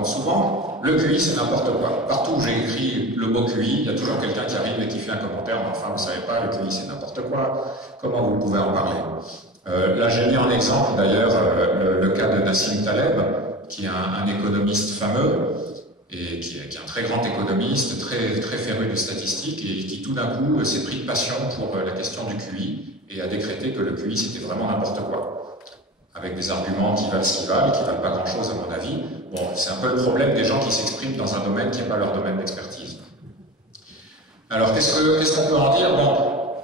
comme souvent, le QI c'est n'importe quoi. Partout où j'ai écrit le mot QI, il y a toujours quelqu'un qui arrive et qui fait un commentaire, mais enfin vous savez pas, le QI c'est n'importe quoi, comment vous pouvez en parler? Là j'ai mis en exemple d'ailleurs le cas de Nassim Taleb, qui est un économiste fameux, et qui est un très grand économiste, très féru de statistiques, et qui tout d'un coup s'est pris de passion pour la question du QI, et a décrété que le QI c'était vraiment n'importe quoi, avec des arguments qui valent ce qu'ils valent, et qui valent pas grand-chose à mon avis. Bon, c'est un peu le problème des gens qui s'expriment dans un domaine qui n'est pas leur domaine d'expertise. Alors, qu'est-ce qu'on peut en dire? Bon,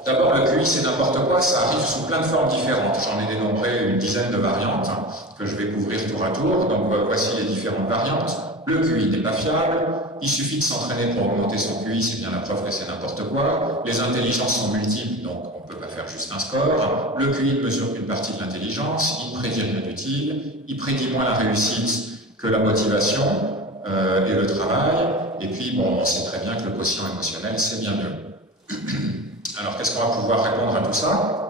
d'abord, le QI, c'est n'importe quoi, ça arrive sous plein de formes différentes. J'en ai dénombré une dizaine de variantes que je vais couvrir tour à tour. Donc, voici les différentes variantes. Le QI n'est pas fiable, il suffit de s'entraîner pour augmenter son QI, c'est bien la preuve que c'est n'importe quoi. Les intelligences sont multiples, donc on ne peut pas faire juste un score. Le QI ne mesure qu'une partie de l'intelligence, il ne prédit rien d'utile, il prédit moins la réussite que la motivation et le travail. Et puis, bon, on sait très bien que le quotient émotionnel, c'est bien mieux. Alors, qu'est-ce qu'on va pouvoir répondre à tout ça?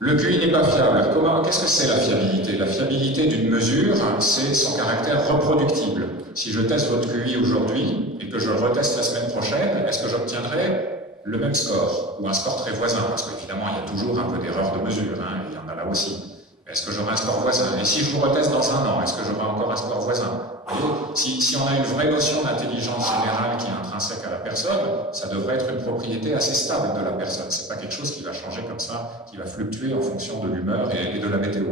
Le QI n'est pas fiable. Qu'est-ce que c'est la fiabilité? La fiabilité d'une mesure, c'est son caractère reproductible. Si je teste votre QI aujourd'hui et que je le reteste la semaine prochaine, est-ce que j'obtiendrai le même score ou un score très voisin? Parce qu'évidemment, il y a toujours un peu d'erreur de mesure, il y en a là aussi. Est-ce que j'aurai un score voisin? Et si je vous reteste dans un an, est-ce que j'aurai encore un score voisin? Si on a une vraie notion d'intelligence générale qui est intrinsèque à la personne, ça devrait être une propriété assez stable de la personne. C'est pas quelque chose qui va changer comme ça, qui va fluctuer en fonction de l'humeur et de la météo.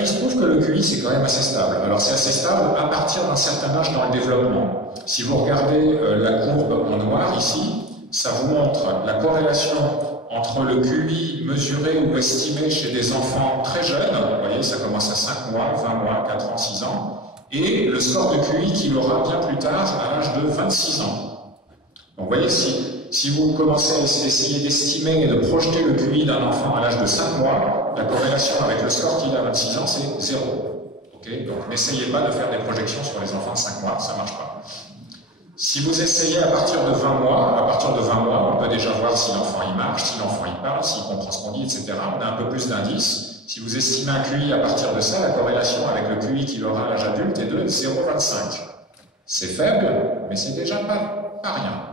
Il se trouve que le QI, c'est quand même assez stable. Alors c'est assez stable à partir d'un certain âge dans le développement. Si vous regardez la courbe en noir ici, ça vous montre la corrélation entre le QI mesuré ou estimé chez des enfants très jeunes, vous voyez, ça commence à 5 mois, 20 mois, 4 ans, 6 ans, et le score de QI qu'il aura bien plus tard à l'âge de 26 ans. Donc vous voyez, si vous commencez à essayer d'estimer et de projeter le QI d'un enfant à l'âge de 5 mois, la corrélation avec le score qu'il a à 26 ans, c'est 0. Okay, donc n'essayez pas de faire des projections sur les enfants de 5 mois, ça ne marche pas. Si vous essayez à partir de 20 mois, on peut déjà voir si l'enfant il marche, si l'enfant il parle, s'il comprend ce qu'on dit, etc. On a un peu plus d'indices. Si vous estimez un QI à partir de ça, la corrélation avec le QI qu'il aura à l'âge adulte est de 0,25. C'est faible, mais c'est déjà pas rien.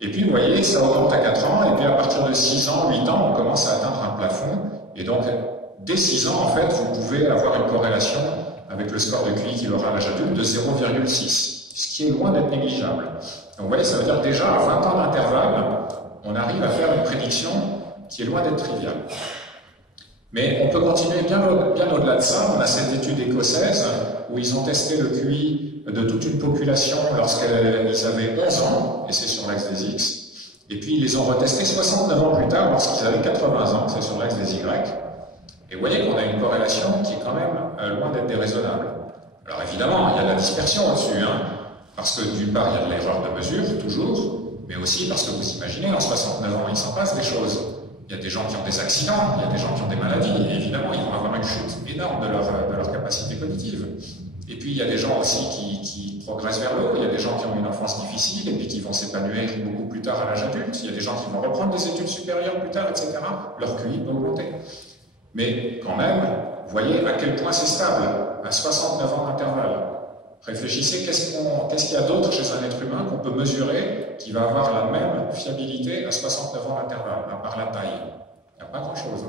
Et puis vous voyez, ça augmente à 4 ans, et puis à partir de 6 ans, 8 ans, on commence à atteindre un plafond. Et donc, dès 6 ans, en fait, vous pouvez avoir une corrélation avec le score de QI qu'il aura à l'âge adulte de 0,6. Ce qui est loin d'être négligeable. Donc vous voyez, ça veut dire déjà à 20 ans d'intervalle, on arrive à faire une prédiction qui est loin d'être triviale. Mais on peut continuer bien au-delà de ça. On a cette étude écossaise où ils ont testé le QI de toute une population lorsqu'ils avaient 11 ans, et c'est sur l'axe des X. Et puis ils les ont retestés 69 ans plus tard lorsqu'ils avaient 80 ans, c'est sur l'axe des Y. Et vous voyez qu'on a une corrélation qui est quand même loin d'être déraisonnable. Alors évidemment, il y a de la dispersion au-dessus, parce que d'une part, il y a de l'erreur de mesure, toujours, mais aussi parce que vous imaginez, en 69 ans, il s'en passe des choses. Il y a des gens qui ont des accidents, il y a des gens qui ont des maladies, et évidemment, ils vont avoir une chute énorme de leur capacité cognitive. Et puis, il y a des gens aussi qui progressent vers le haut, il y a des gens qui ont une enfance difficile, et puis qui vont s'épanouir beaucoup plus tard à l'âge adulte, il y a des gens qui vont reprendre des études supérieures plus tard, etc. Leur QI peut augmenter. Mais quand même, vous voyez à quel point c'est stable, à 69 ans d'intervalle. Réfléchissez, qu'est-ce qu'il y a d'autre chez un être humain qu'on peut mesurer qui va avoir la même fiabilité à 69 ans d'intervalle, à part la taille? Il n'y a pas grand-chose.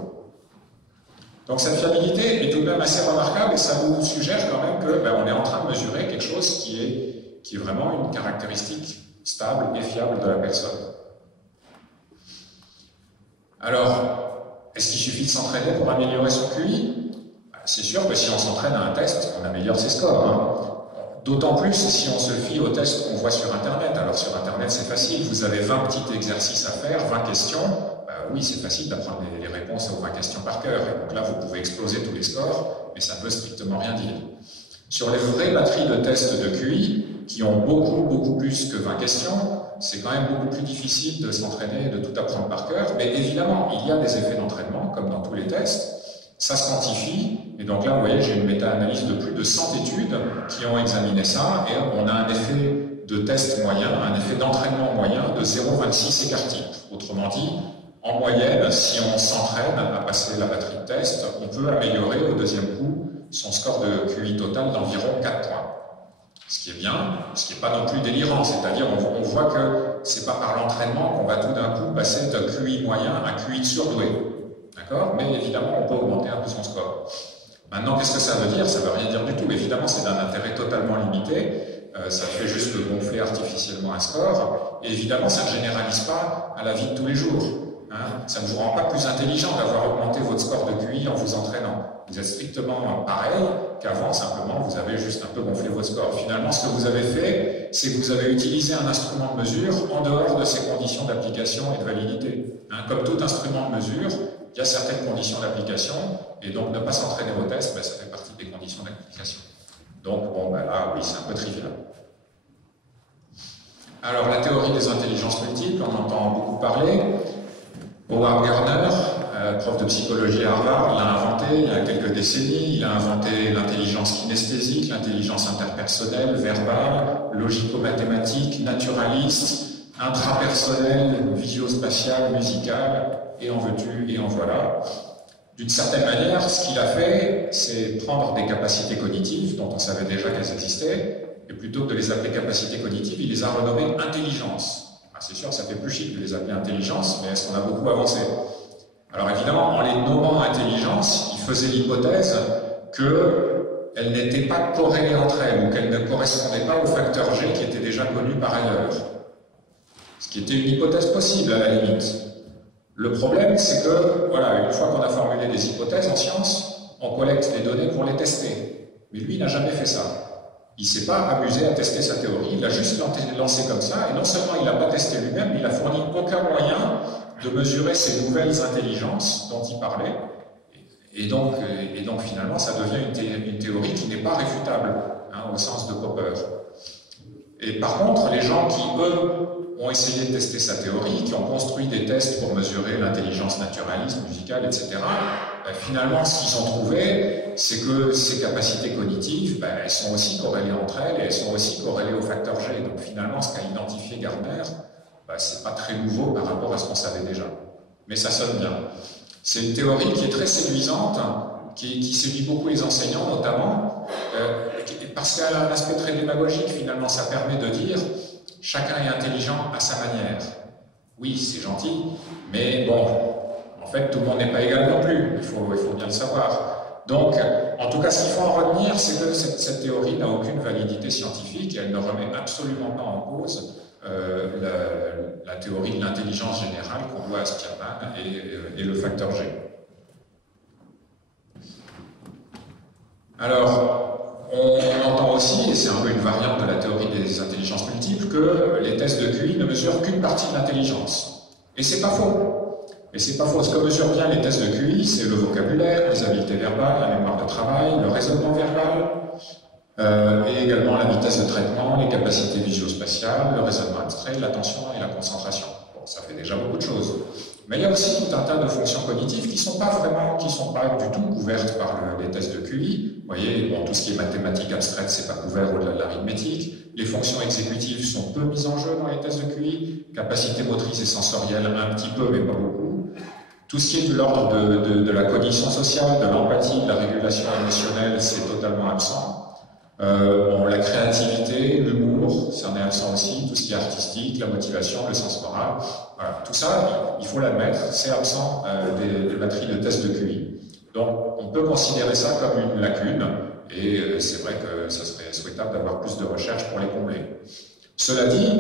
Donc cette fiabilité est tout de même assez remarquable et ça vous suggère quand même qu'on est en train de mesurer quelque chose qui est vraiment une caractéristique stable et fiable de la personne. Alors, est-ce qu'il suffit de s'entraîner pour améliorer son QI? C'est sûr que si on s'entraîne à un test, on améliore ses scores. D'autant plus si on se fie aux tests qu'on voit sur Internet. Alors sur Internet, c'est facile, vous avez 20 petits exercices à faire, 20 questions. Oui, c'est facile d'apprendre les réponses aux 20 questions par cœur. Et donc là, vous pouvez exploser tous les scores, mais ça ne peut strictement rien dire. Sur les vraies batteries de tests de QI, qui ont beaucoup plus que 20 questions, c'est quand même beaucoup plus difficile de s'entraîner et de tout apprendre par cœur. Mais évidemment, il y a des effets d'entraînement, comme dans tous les tests. Ça se quantifie, et donc là, vous voyez, j'ai une méta-analyse de plus de 100 études qui ont examiné ça, et on a un effet de test moyen, un effet d'entraînement moyen de 0,26 écart-type. Autrement dit, en moyenne, si on s'entraîne à passer la batterie de test, on peut améliorer au deuxième coup son score de QI total d'environ 4 points. Ce qui est bien, ce qui n'est pas non plus délirant, c'est-à-dire on voit que c'est pas par l'entraînement qu'on va tout d'un coup passer d'un QI moyen à un QI de surdoué. D'accord? Mais évidemment, on peut augmenter un peu son score. Maintenant, qu'est-ce que ça veut dire? Ça ne veut rien dire du tout. Évidemment, c'est d'un intérêt totalement limité. Ça fait juste gonfler artificiellement un score. Et évidemment, ça ne généralise pas à la vie de tous les jours. Hein? Ça ne vous rend pas plus intelligent d'avoir augmenté votre score de QI en vous entraînant. Vous êtes strictement pareil qu'avant, simplement, vous avez juste un peu gonflé votre score. Finalement, ce que vous avez fait, c'est que vous avez utilisé un instrument de mesure en dehors de ses conditions d'application et de validité. Hein? Comme tout instrument de mesure, il y a certaines conditions d'application, et donc ne pas s'entraîner au test, ben, ça fait partie des conditions d'application. Donc, bon, ben là, oui, c'est un peu trivial. Alors, la théorie des intelligences multiples, on entend beaucoup parler. Howard Gardner, prof de psychologie à Harvard, l'a inventé il y a quelques décennies. Il a inventé l'intelligence kinesthésique, l'intelligence interpersonnelle, verbale, logico-mathématique, naturaliste, intrapersonnelle, visio-spatiale, musicale, et en veux-tu, et en voilà. D'une certaine manière, ce qu'il a fait, c'est prendre des capacités cognitives, dont on savait déjà qu'elles existaient, et plutôt que de les appeler capacités cognitives, il les a renommées intelligence. C'est sûr, ça fait plus chic de les appeler intelligence, mais est-ce qu'on a beaucoup avancé? Alors évidemment, en les nommant intelligence, il faisait l'hypothèse qu'elles n'étaient pas corrélées entre elles, ou qu'elles ne correspondaient pas au facteur G qui était déjà connu par ailleurs. Ce qui était une hypothèse possible à la limite. Le problème, c'est que, voilà, une fois qu'on a formulé des hypothèses en science, on collecte les données pour les tester. Mais lui, il n'a jamais fait ça. Il ne s'est pas amusé à tester sa théorie, il a juste lancé comme ça, et non seulement il n'a pas testé lui-même, mais il n'a fourni aucun moyen de mesurer ces nouvelles intelligences dont il parlait, et donc finalement ça devient une théorie qui n'est pas réfutable, hein, au sens de Popper. Et par contre, les gens qui, eux, ont essayé de tester sa théorie, qui ont construit des tests pour mesurer l'intelligence naturaliste, musicale, etc., finalement, ce qu'ils ont trouvé, c'est que ces capacités cognitives, elles sont aussi corrélées entre elles et elles sont aussi corrélées au facteur G. Donc finalement, ce qu'a identifié Gardner, c'est pas très nouveau par rapport à ce qu'on savait déjà. Mais ça sonne bien. C'est une théorie qui est très séduisante, qui séduit beaucoup les enseignants notamment, parce qu'elle a un aspect très démagogique finalement. Ça permet de dire chacun est intelligent à sa manière. Oui, c'est gentil, mais bon, en fait, tout le monde n'est pas égal non plus, il faut bien le savoir. Donc, en tout cas, ce qu'il faut en retenir, c'est que cette théorie n'a aucune validité scientifique et elle ne remet absolument pas en cause la théorie de l'intelligence générale qu'on doit à Spearman et le facteur G. Alors, on entend aussi, et c'est un peu une variante de la théorie des intelligences multiples, que les tests de QI ne mesurent qu'une partie de l'intelligence. Et c'est pas faux. Et c'est pas faux. Ce que mesurent bien les tests de QI, c'est le vocabulaire, les habiletés verbales, la mémoire de travail, le raisonnement verbal, et également la vitesse de traitement, les capacités visuospatiales, le raisonnement abstrait, l'attention et la concentration. Bon, ça fait déjà beaucoup de choses. Mais il y a aussi tout un tas de fonctions cognitives qui sont pas du tout couvertes par les tests de QI. Vous voyez, bon, tout ce qui est mathématiques abstraites, c'est pas couvert au-delà de l'arithmétique. Les fonctions exécutives sont peu mises en jeu dans les tests de QI. Capacité motrice et sensorielle, un petit peu, mais pas beaucoup. Tout ce qui est de l'ordre de la cognition sociale, de l'empathie, de la régulation émotionnelle, c'est totalement absent. Bon, la créativité, l'humour, ça en est absent aussi, tout ce qui est artistique, la motivation, le sens moral, voilà. Tout ça, il faut l'admettre, c'est absent des batteries de tests de QI. Donc, on peut considérer ça comme une lacune, et c'est vrai que ça serait souhaitable d'avoir plus de recherches pour les combler. Cela dit,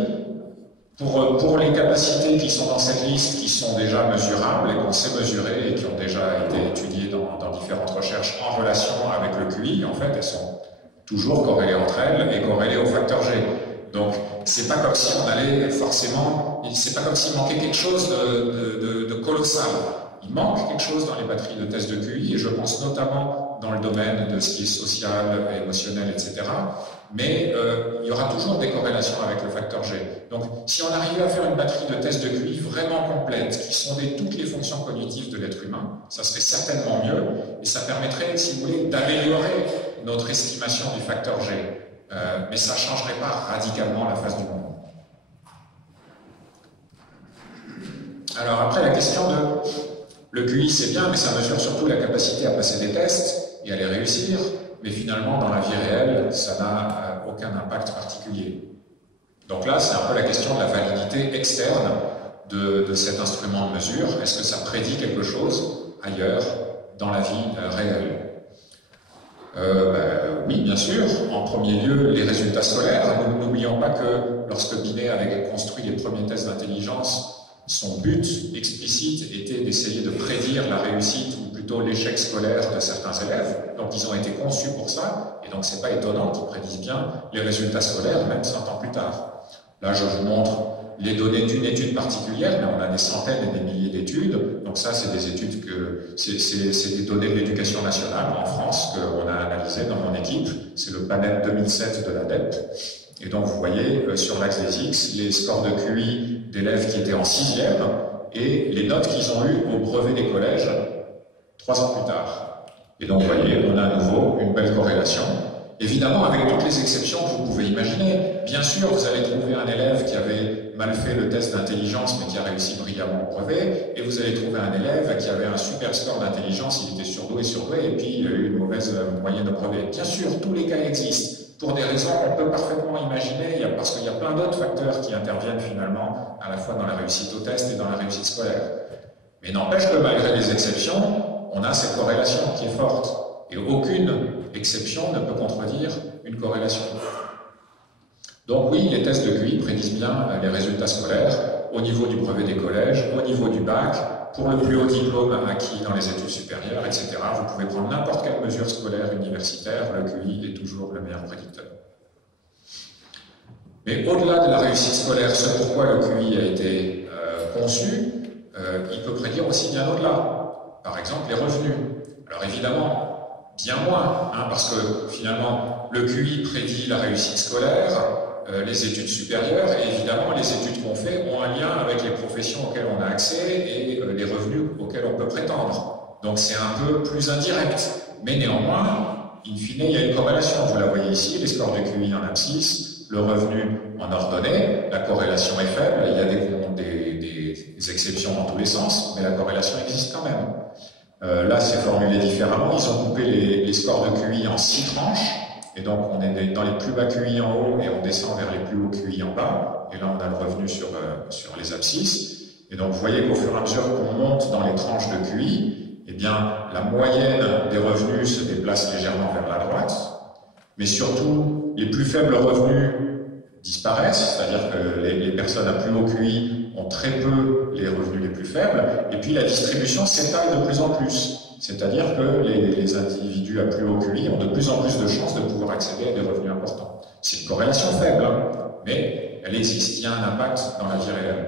pour les capacités qui sont dans cette liste, qui sont déjà mesurables et qu'on sait mesurer et qui ont déjà été étudiées dans différentes recherches en relation avec le QI, en fait, elles sont toujours corrélées entre elles et corrélées au facteur G. Donc, c'est pas comme si on allait forcément, c'est pas comme s'il manquait quelque chose de colossal. Il manque quelque chose dans les batteries de tests de QI, et je pense notamment dans le domaine de ce qui est social, émotionnel, etc. Mais il y aura toujours des corrélations avec le facteur G. Donc, si on arrivait à faire une batterie de tests de QI vraiment complète, qui sondait toutes les fonctions cognitives de l'être humain, ça serait certainement mieux, et ça permettrait, si vous voulez, d'améliorer notre estimation du facteur G. Mais ça ne changerait pas radicalement la face du monde. Alors après, la question de Le QI, c'est bien, mais ça mesure surtout la capacité à passer des tests et à les réussir. Mais finalement, dans la vie réelle, ça n'a aucun impact particulier. Donc là, c'est un peu la question de la validité externe de cet instrument de mesure. Est-ce que ça prédit quelque chose ailleurs dans la vie réelle? Oui, bien sûr. En premier lieu, les résultats scolaires. N'oublions pas que lorsque Binet avait construit les premiers tests d'intelligence, son but explicite était d'essayer de prédire la réussite ou plutôt l'échec scolaire de certains élèves. Donc ils ont été conçus pour ça, et donc c'est pas étonnant qu'ils prédisent bien les résultats scolaires, même 100 ans plus tard. Là, je vous montre les données d'une étude particulière, mais on a des centaines et des milliers d'études. Donc ça, c'est des études c'est des données de l'éducation nationale en France qu'on a analysées dans mon équipe. C'est le panel 2007 de l'ADEPE. Et donc, vous voyez sur l'axe des X les scores de QI d'élèves qui étaient en 6e et les notes qu'ils ont eues au brevet des collèges 3 ans plus tard. Et donc, vous voyez, on a à nouveau une belle corrélation. Évidemment, avec toutes les exceptions que vous pouvez imaginer. Bien sûr, vous allez trouver un élève qui avait mal fait le test d'intelligence, mais qui a réussi brillamment au brevet, et vous allez trouver un élève qui avait un super score d'intelligence, il était surdoué, et puis il a eu une mauvaise moyenne au brevet. Bien sûr, tous les cas existent. Pour des raisons qu'on peut parfaitement imaginer, parce qu'il y a plein d'autres facteurs qui interviennent finalement, à la fois dans la réussite au test et dans la réussite scolaire. Mais n'empêche que malgré les exceptions, on a cette corrélation qui est forte. Et aucune exception ne peut contredire une corrélation. Donc oui, les tests de QI prédisent bien les résultats scolaires au niveau du brevet des collèges, au niveau du bac, pour le plus haut diplôme acquis dans les études supérieures, etc. Vous pouvez prendre n'importe quelle mesure scolaire universitaire, le QI est toujours le meilleur prédicteur. Mais au-delà de la réussite scolaire, ce pourquoi le QI a été conçu, il peut prédire aussi bien au-delà. Par exemple, les revenus. Alors évidemment, bien moins, parce que finalement, le QI prédit la réussite scolaire, les études supérieures, et évidemment, les études qu'on fait ont un lien avec les professions auxquelles on a accès et les revenus auxquels on peut prétendre. Donc c'est un peu plus indirect. Mais néanmoins, in fine, il y a une corrélation. Vous la voyez ici, les scores de QI en abscisse, le revenu en ordonnée, la corrélation est faible, il y a des exceptions dans tous les sens, mais la corrélation existe quand même. Là, c'est formulé différemment. Ils ont coupé les scores de QI en 6 tranches. Et donc, on est dans les plus bas QI en haut et on descend vers les plus hauts QI en bas. Et là, on a le revenu sur les abscisses. Et donc, vous voyez qu'au fur et à mesure qu'on monte dans les tranches de QI, eh bien, la moyenne des revenus se déplace légèrement vers la droite. Mais surtout, les plus faibles revenus disparaissent, c'est-à-dire que les personnes à plus haut QI ont très peu les revenus les plus faibles. Et puis, la distribution s'étale de plus en plus. C'est-à-dire que les individus à plus haut QI ont de plus en plus de chances de pouvoir accéder à des revenus importants. C'est une corrélation faible, mais elle existe, il y a un impact dans la vie réelle.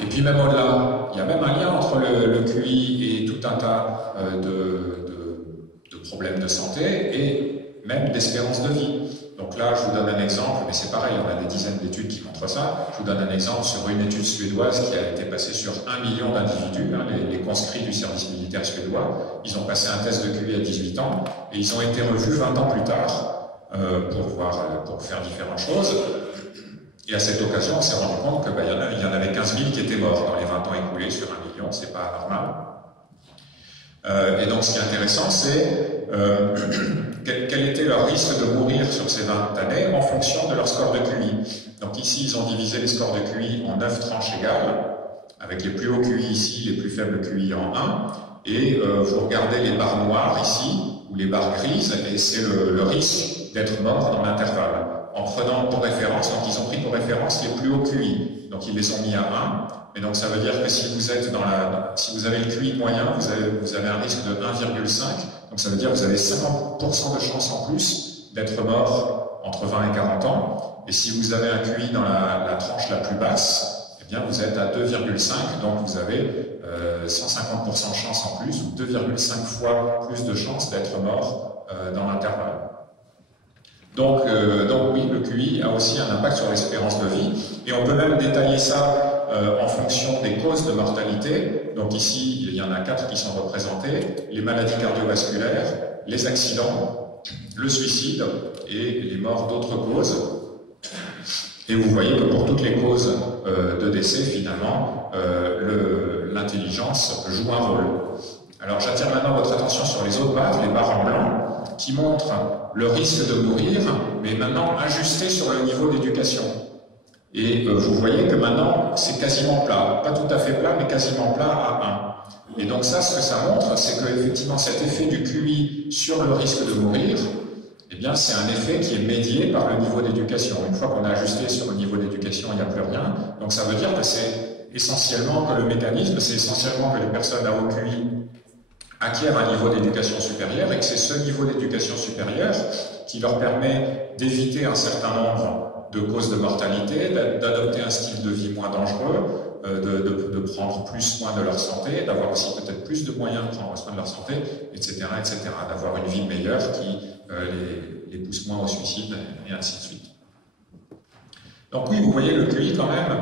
Et puis même au-delà, il y a même un lien entre le QI et tout un tas de problèmes de santé et même d'espérance de vie. Donc là, je vous donne un exemple, mais c'est pareil, on a des dizaines d'études qui montrent ça. Je vous donne un exemple sur une étude suédoise qui a été passée sur 1 million d'individus, les conscrits du service militaire suédois. Ils ont passé un test de QI à 18 ans et ils ont été revus 20 ans plus tard pour faire différentes choses. Et à cette occasion, on s'est rendu compte qu'il y en avait 15 000 qui étaient morts dans les 20 ans écoulés sur 1 million, c'est pas normal. Et donc, ce qui est intéressant, c'est quel était leur risque de mourir sur ces 20 années en fonction de leur score de QI. Donc ici, ils ont divisé les scores de QI en 9 tranches égales, avec les plus hauts QI ici, les plus faibles QI en 1. Et vous regardez les barres noires ici, ou les barres grises, et c'est le risque d'être mort dans l'intervalle. En prenant pour référence, donc ils ont pris pour référence les plus hauts QI. Donc ils les ont mis à 1. Et donc ça veut dire que si vous êtes si vous avez le QI moyen, vous avez un risque de 1,5. Donc ça veut dire que vous avez 50% de chance en plus d'être mort entre 20 et 40 ans. Et si vous avez un QI dans la tranche la plus basse, eh bien vous êtes à 2,5. Donc vous avez 150% de chance en plus, ou 2,5 fois plus de chance d'être mort dans l'intervalle. Donc oui, le QI a aussi un impact sur l'espérance de vie. Et on peut même détailler ça en fonction des causes de mortalité. Donc ici, il y en a 4 qui sont représentées. Les maladies cardiovasculaires, les accidents, le suicide et les morts d'autres causes. Et vous voyez que pour toutes les causes de décès, finalement, l'intelligence joue un rôle. Alors j'attire maintenant votre attention sur les autres barres, les barres en blanc, qui montrent le risque de mourir, mais maintenant ajusté sur le niveau d'éducation. Et vous voyez que maintenant c'est quasiment plat, pas tout à fait plat, mais quasiment plat à 1. Et donc ça, ce que ça montre, c'est qu'effectivement cet effet du QI sur le risque de mourir, eh bien c'est un effet qui est médié par le niveau d'éducation. Une fois qu'on a ajusté sur le niveau d'éducation, il n'y a plus rien. Donc ça veut dire que c'est essentiellement que le mécanisme, c'est essentiellement que les personnes à haut QI acquièrent un niveau d'éducation supérieure et que c'est ce niveau d'éducation supérieure qui leur permet d'éviter un certain nombre de causes de mortalité, d'adopter un style de vie moins dangereux, de prendre plus soin de leur santé, d'avoir aussi peut-être plus de moyens de prendre soin de leur santé, etc., etc., d'avoir une vie meilleure qui les pousse moins au suicide, et ainsi de suite. Donc oui, vous voyez, le QI quand même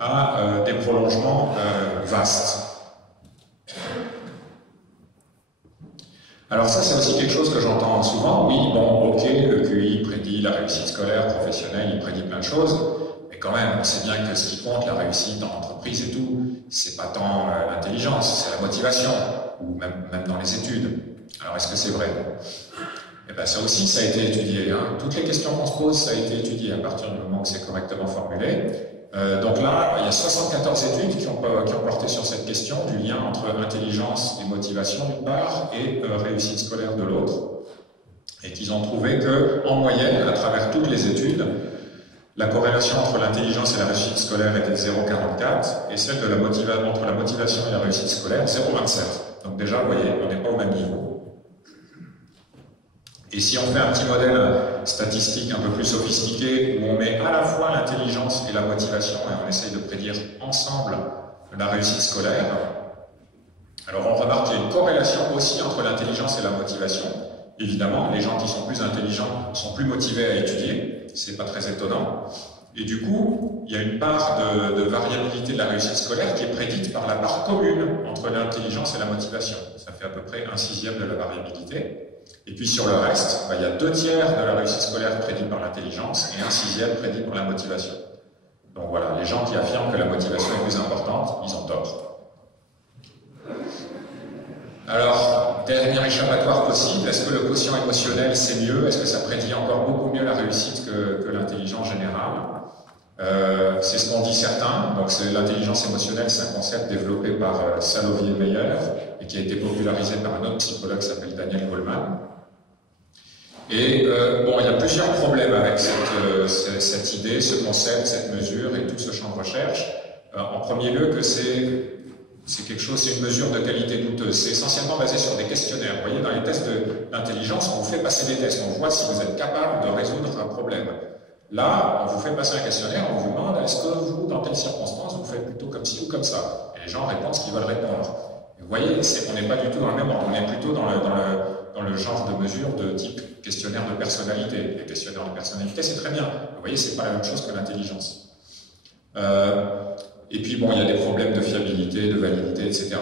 a des prolongements vastes. Alors ça, c'est aussi quelque chose que j'entends souvent. Oui, bon, ok, le QI prédit la réussite scolaire, professionnelle, il prédit plein de choses, mais quand même, on sait bien que ce qui compte, la réussite en entreprise et tout, c'est pas tant l'intelligence, c'est la motivation, ou même dans les études. Alors est-ce que c'est vrai? Eh bien ça aussi, ça a été étudié. Hein. Toutes les questions qu'on se pose, ça a été étudié à partir du moment où c'est correctement formulé. Donc là, il y a 74 études qui ont porté sur cette question du lien entre intelligence et motivation d'une part et réussite scolaire de l'autre, et qu'ils ont trouvé que, en moyenne, à travers toutes les études, la corrélation entre l'intelligence et la réussite scolaire était de 0,44 et celle entre la motivation et la réussite scolaire 0,27. Donc déjà, vous voyez, on n'est pas au même niveau. Et si on fait un petit modèle statistique un peu plus sophistiqué, où on met à la fois l'intelligence et la motivation, et on essaye de prédire ensemble la réussite scolaire, alors on remarque qu'il y a une corrélation aussi entre l'intelligence et la motivation. Évidemment, les gens qui sont plus intelligents sont plus motivés à étudier, c'est pas très étonnant. Et du coup, il y a une part de variabilité de la réussite scolaire qui est prédite par la part commune entre l'intelligence et la motivation. Ça fait à peu près 1/6 de la variabilité. Et puis sur le reste, il y a 2/3 de la réussite scolaire prédite par l'intelligence et 1/6 prédite par la motivation. Donc voilà, les gens qui affirment que la motivation est plus importante, ils ont tort. Alors, dernier échappatoire possible, est-ce que le quotient émotionnel c'est mieux? Est-ce que ça prédit encore beaucoup mieux la réussite que l'intelligence générale? C'est ce qu'ont dit certains. Donc l'intelligence émotionnelle, c'est un concept développé par Salovey et Meyer et qui a été popularisé par un autre psychologue qui s'appelle Daniel Goleman. Et bon, il y a plusieurs problèmes avec cette idée, ce concept, cette mesure et tout ce champ de recherche. En premier lieu, que c'est quelque chose, c'est une mesure de qualité douteuse. C'est essentiellement basé sur des questionnaires. Vous voyez, dans les tests d'intelligence, on vous fait passer des tests, on voit si vous êtes capable de résoudre un problème. Là, on vous fait passer un questionnaire, on vous demande est-ce que vous, dans telle circonstance, vous faites plutôt comme ci ou comme ça. Et les gens répondent ce qu'ils veulent répondre. Et vous voyez, on n'est pas du tout dans le même ordre, on est plutôt dans le genre de mesure de type questionnaire de personnalité. Les questionnaires de personnalité, c'est très bien. Vous voyez, c'est pas la même chose que l'intelligence. Et puis, bon, il y a des problèmes de fiabilité, de validité, etc.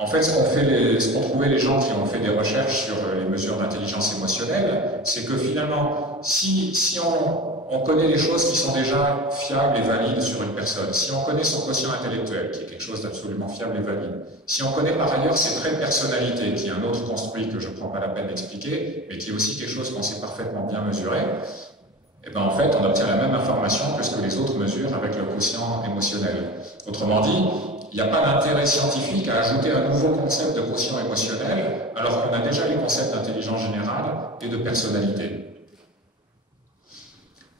En fait, ce qu'ont trouvé les gens qui ont fait des recherches sur les mesures d'intelligence émotionnelle, c'est que finalement, si on connaît les choses qui sont déjà fiables et valides sur une personne, si on connaît son quotient intellectuel, qui est quelque chose d'absolument fiable et valide, si on connaît par ailleurs ses traits de personnalité, qui est un autre construit que je ne prends pas la peine d'expliquer, mais qui est aussi quelque chose qu'on sait parfaitement bien mesurer, et bien en fait, on obtient la même information que ce que les autres mesurent avec le quotient émotionnel. Autrement dit, il n'y a pas d'intérêt scientifique à ajouter un nouveau concept de quotient émotionnel alors qu'on a déjà les concepts d'intelligence générale et de personnalité.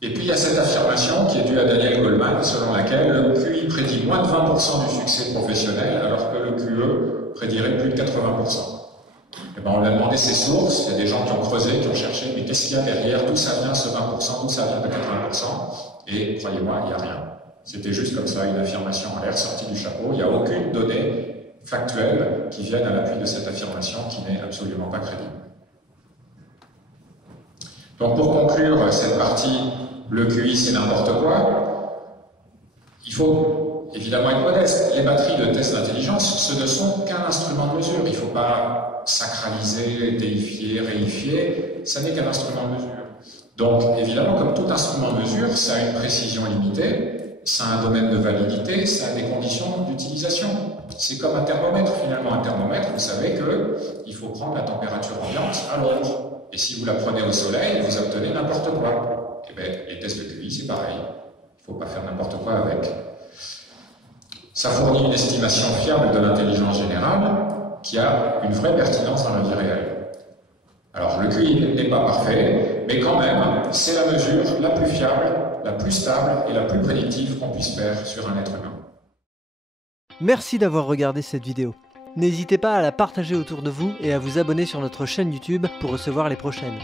Et puis il y a cette affirmation qui est due à Daniel Goleman, selon laquelle le QI prédit moins de 20% du succès professionnel alors que le QE prédirait plus de 80%. Et ben on lui a demandé ses sources, il y a des gens qui ont creusé, qui ont cherché, mais qu'est-ce qu'il y a derrière, d'où ça vient ce 20%, d'où ça vient de 80%, et croyez-moi, il n'y a rien. C'était juste comme ça, une affirmation à l'air sortie du chapeau. Il n'y a aucune donnée factuelle qui vienne à l'appui de cette affirmation qui n'est absolument pas crédible. Donc pour conclure cette partie, le QI c'est n'importe quoi, il faut évidemment être modeste. Les batteries de tests d'intelligence, ce ne sont qu'un instrument de mesure. Il ne faut pas sacraliser, déifier, réifier, ça n'est qu'un instrument de mesure. Donc évidemment, comme tout instrument de mesure, ça a une précision limitée. ça a un domaine de validité, ça a des conditions d'utilisation. C'est comme un thermomètre finalement. Un thermomètre, vous savez qu'il faut prendre la température ambiante à l'ombre. Et si vous la prenez au soleil, vous obtenez n'importe quoi. Et bien, les tests de QI, c'est pareil. Il ne faut pas faire n'importe quoi avec. Ça fournit une estimation fiable de l'intelligence générale qui a une vraie pertinence dans la vie réelle. Alors, le QI n'est pas parfait, mais quand même, c'est la mesure la plus fiable, la plus stable et la plus prédictive qu'on puisse faire sur un être humain. Merci d'avoir regardé cette vidéo. N'hésitez pas à la partager autour de vous et à vous abonner sur notre chaîne YouTube pour recevoir les prochaines.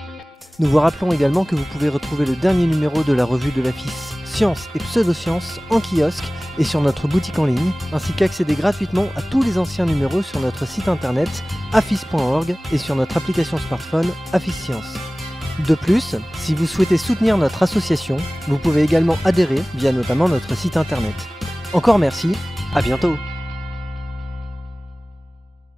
Nous vous rappelons également que vous pouvez retrouver le dernier numéro de la revue de l'AFIS Sciences et Pseudosciences en kiosque et sur notre boutique en ligne, ainsi qu'accéder gratuitement à tous les anciens numéros sur notre site internet afis.org et sur notre application smartphone AFIS Sciences. De plus, si vous souhaitez soutenir notre association, vous pouvez également adhérer via notamment notre site internet. Encore merci, à bientôt!